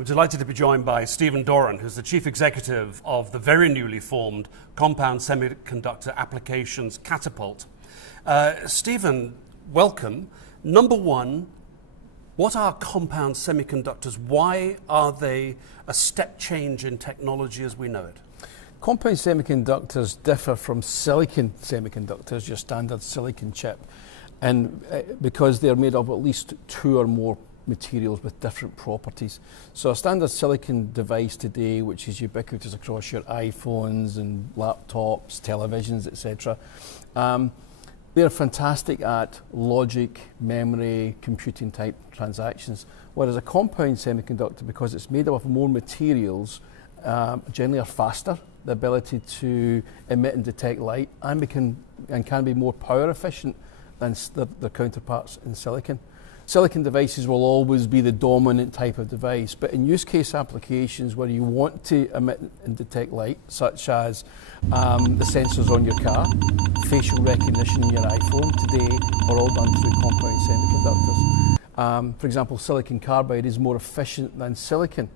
I'm delighted to be joined by Stephen Doran, who's the Chief Executive of the very newly formed Compound Semiconductor Applications Catapult. Stephen, welcome. Number one, what are compound semiconductors? Why are they a step change in technology as we know it? Compound semiconductors differ from silicon semiconductors, your standard silicon chip, and because they're made of at least two or more materials with different properties. So a standard silicon device today, which is ubiquitous across your iPhones and laptops, televisions, etc., they're fantastic at logic, memory, computing type transactions. Whereas a compound semiconductor, because it's made up of more materials, generally are faster, the ability to emit and detect light, and can be more power efficient than their counterparts in silicon. Silicon devices will always be the dominant type of device, but in use case applications where you want to emit and detect light, such as the sensors on your car, facial recognition in your iPhone today, are all done through compound semiconductors. For example, silicon carbide is more efficient than silicon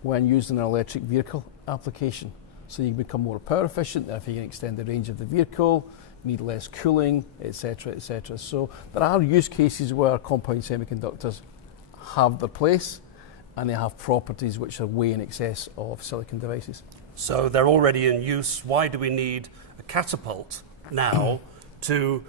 when used in an electric vehicle application. So you become more power efficient, therefore you can extend the range of the vehicle, need less cooling, etc., etc. So there are use cases where compound semiconductors have their place and they have properties which are way in excess of silicon devices. So they're already in use. Why do we need a catapult now to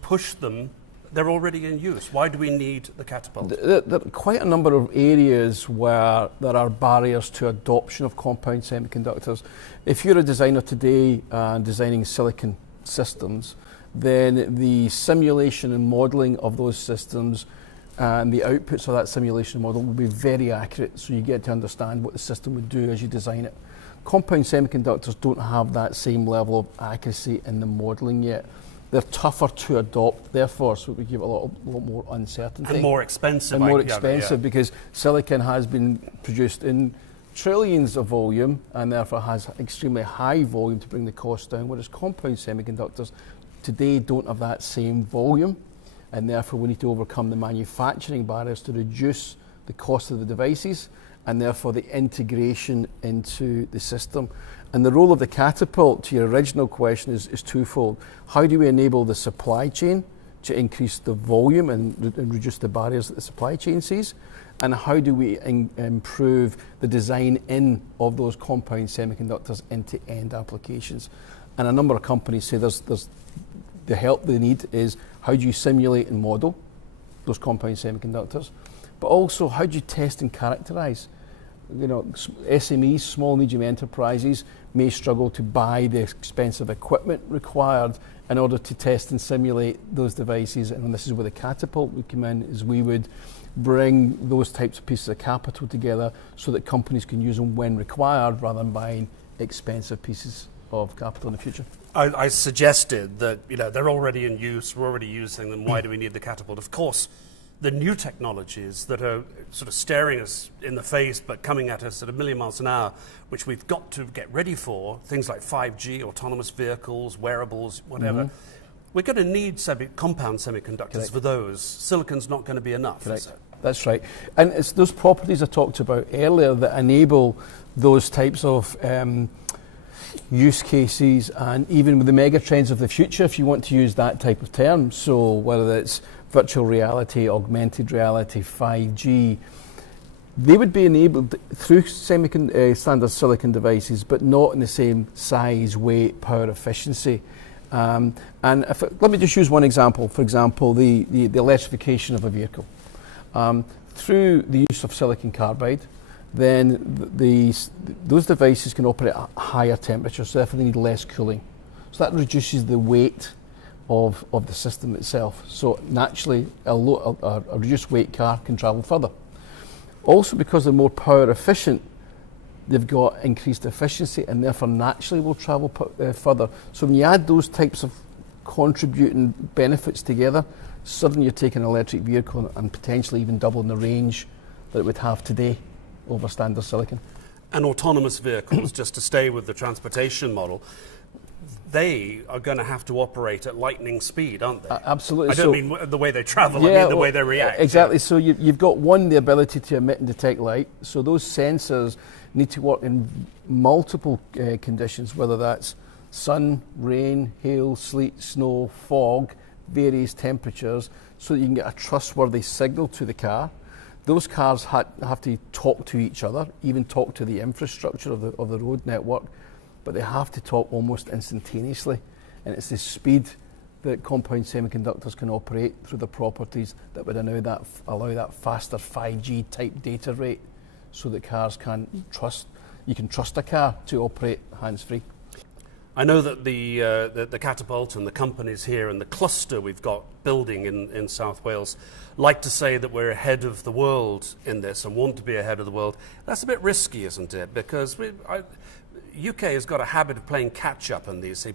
push them? They're already in use. Why do we need the catapult? There are quite a number of areas where there are barriers to adoption of compound semiconductors. If you're a designer today designing silicon systems, then the simulation and modelling of those systems and the outputs of that simulation model will be very accurate, so you get to understand what the system would do as you design it. Compound semiconductors don't have that same level of accuracy in the modelling yet. They're tougher to adopt, therefore, so we give a lot more uncertainty. And more expensive. And more expensive, because silicon has been produced in trillions of volume and therefore has extremely high volume to bring the cost down, whereas compound semiconductors today don't have that same volume, and therefore we need to overcome the manufacturing barriers to reduce the cost of the devices and therefore the integration into the system. And the role of the catapult, to your original question, is twofold. How do we enable the supply chain to increase the volume and reduce the barriers that the supply chain sees? And how do we improve the design in of those compound semiconductors into end applications? And a number of companies say there's the help they need is how do you simulate and model those compound semiconductors, but also how do you test and characterize? You know, SMEs, small medium enterprises, may struggle to buy the expensive equipment required in order to test and simulate those devices. And this is where the catapult would come in, is we would bring those types of pieces of capital together so that companies can use them when required rather than buying expensive pieces of capital in the future. I suggested that they're already in use, we're already using them, why do we need the catapult? Of course, the new technologies that are sort of staring us in the face but coming at us at 1,000,000 miles an hour, which we've got to get ready for, things like 5G, autonomous vehicles, wearables, whatever, we're going to need compound semiconductors. Correct. For those. Silicon's not going to be enough. Correct. Is it? That's right. And it's those properties I talked about earlier that enable those types of use cases, and even with the mega trends of the future, if you want to use that type of term. So whether it's virtual reality, augmented reality, 5G, they would be enabled through standard silicon devices, but not in the same size, weight, power, efficiency. And let me just use one example. For example, the electrification of a vehicle. Through the use of silicon carbide, then those devices can operate at higher temperatures, so therefore they need less cooling. So that reduces the weight of the system itself. So naturally, a reduced weight car can travel further. Also, because they're more power efficient, they've got increased efficiency and therefore naturally will travel further. So when you add those types of contributing benefits together, suddenly you're taking an electric vehicle and potentially even doubling the range that it would have today over standard silicon. And autonomous vehicles, just to stay with the transportation model, they are going to have to operate at lightning speed, aren't they? Absolutely. I don't mean the way they travel, I mean the way they react. Exactly. So you've got, one, the ability to emit and detect light. So those sensors need to work in multiple conditions, whether that's sun, rain, hail, sleet, snow, fog, various temperatures, so that you can get a trustworthy signal to the car. Those cars have to talk to each other, even talk to the infrastructure of the road network, but they have to talk almost instantaneously. And it's the speed that compound semiconductors can operate through the properties that would allow that faster 5G type data rate, so that cars you can trust a car to operate hands-free. I know that the Catapult and the companies here and the cluster we've got building in South Wales like to say that we're ahead of the world in this and want to be ahead of the world. That's a bit risky, isn't it? Because UK has got a habit of playing catch-up in these,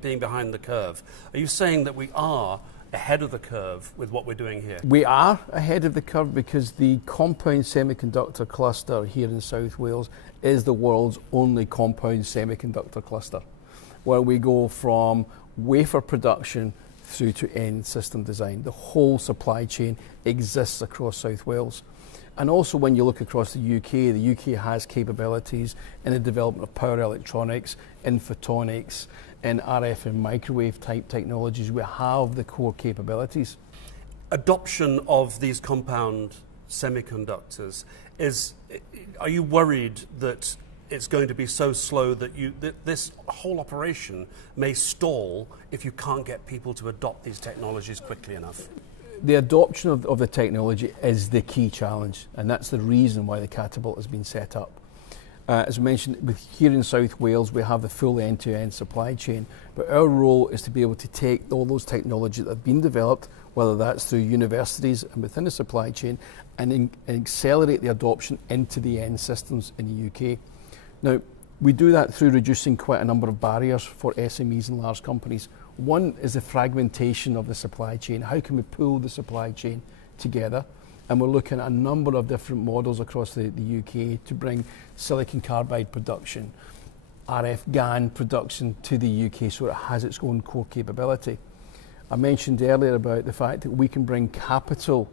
being behind the curve. Are you saying that we are ahead of the curve with what we're doing here? We are ahead of the curve because the compound semiconductor cluster here in South Wales is the world's only compound semiconductor cluster, where we go from wafer production through to end system design. The whole supply chain exists across South Wales. And also when you look across the UK has capabilities in the development of power electronics, in photonics, in RF and microwave type technologies. We have the core capabilities. Adoption of these compound semiconductors, are you worried that it's going to be so slow that this whole operation may stall if you can't get people to adopt these technologies quickly enough? The adoption of the technology is the key challenge, and that's the reason why the Catapult has been set up. As we mentioned, here in South Wales, we have the full end-to-end supply chain, but our role is to be able to take all those technologies that have been developed, whether that's through universities and within the supply chain, and accelerate the adoption into the end systems in the UK. Now, we do that through reducing quite a number of barriers for SMEs and large companies. One is the fragmentation of the supply chain. How can we pull the supply chain together? And we're looking at a number of different models across the UK to bring silicon carbide production, RF GaN production to the UK, so it has its own core capability. I mentioned earlier about the fact that we can bring capital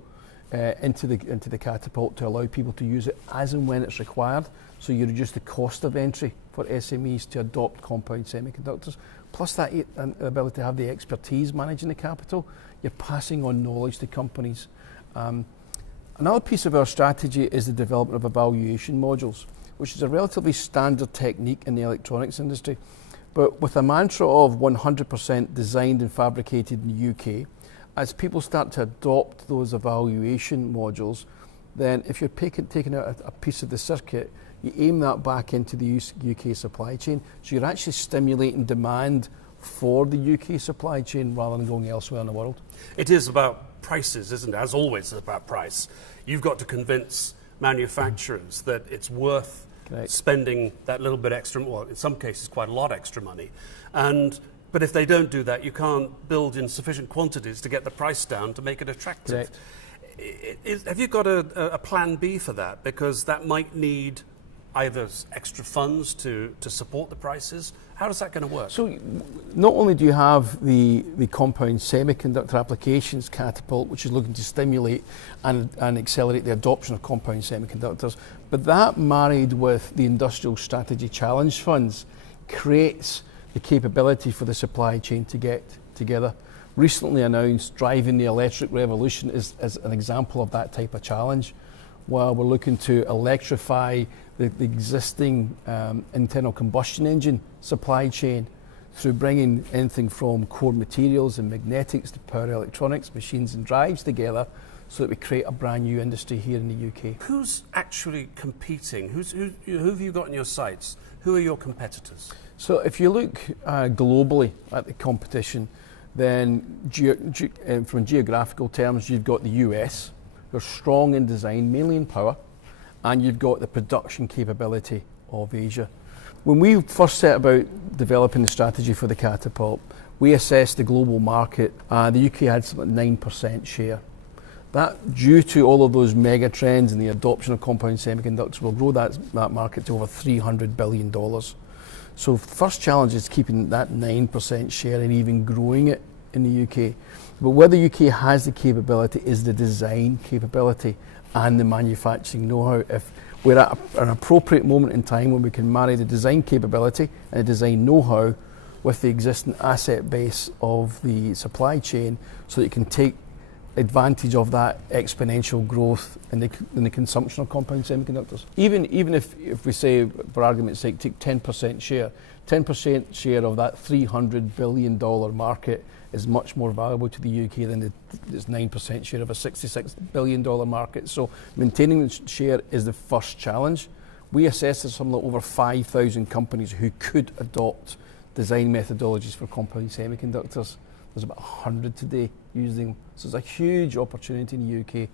into the Catapult to allow people to use it as and when it's required, so you reduce the cost of entry for SMEs to adopt compound semiconductors. Plus that ability to have the expertise managing the capital, you're passing on knowledge to companies. Another piece of our strategy is the development of evaluation modules, which is a relatively standard technique in the electronics industry. But with a mantra of 100% designed and fabricated in the UK, as people start to adopt those evaluation modules, then if you're taking out a piece of the circuit, you aim that back into the UK supply chain. So you're actually stimulating demand for the UK supply chain rather than going elsewhere in the world. It is about prices, isn't it? As always, it's about price. You've got to convince manufacturers that it's worth spending that little bit extra, well, in some cases quite a lot extra money. But if they don't do that, you can't build in sufficient quantities to get the price down to make it attractive. Have you got a plan B for that? Because that might need either extra funds to support the prices. How is that going to work? So not only do you have the compound semiconductor applications Catapult, which is looking to stimulate and accelerate the adoption of compound semiconductors, but that married with the Industrial Strategy Challenge Funds creates the capability for the supply chain to get together. Recently announced Driving the Electric Revolution is an example of that type of challenge, where we're looking to electrify the existing internal combustion engine supply chain through bringing anything from core materials and magnetics to power electronics, machines and drives together, so that we create a brand new industry here in the UK. Who's actually competing? Who have you got in your sights? Who are your competitors? So if you look globally at the competition, then from geographical terms, you've got the US, who are strong in design, mainly in power, and you've got the production capability of Asia. When we first set about developing the strategy for the Catapult, we assessed the global market. The UK had something like 9% share. That, due to all of those mega trends and the adoption of compound semiconductors, will grow that market to over $300 billion. So the first challenge is keeping that 9% share and even growing it in the UK. But where the UK has the capability is the design capability and the manufacturing know-how. If we're at an appropriate moment in time when we can marry the design capability and the design know-how with the existing asset base of the supply chain, so that you can take advantage of that exponential growth in the consumption of compound semiconductors. Even if we say, for argument's sake, take 10% share, 10% share of that $300 billion market is much more valuable to the UK than its 9% share of a $66 billion market. So maintaining the share is the first challenge. We assess there's something like over 5,000 companies who could adopt design methodologies for compound semiconductors. There's about 100 today using them. So it's a huge opportunity in the UK.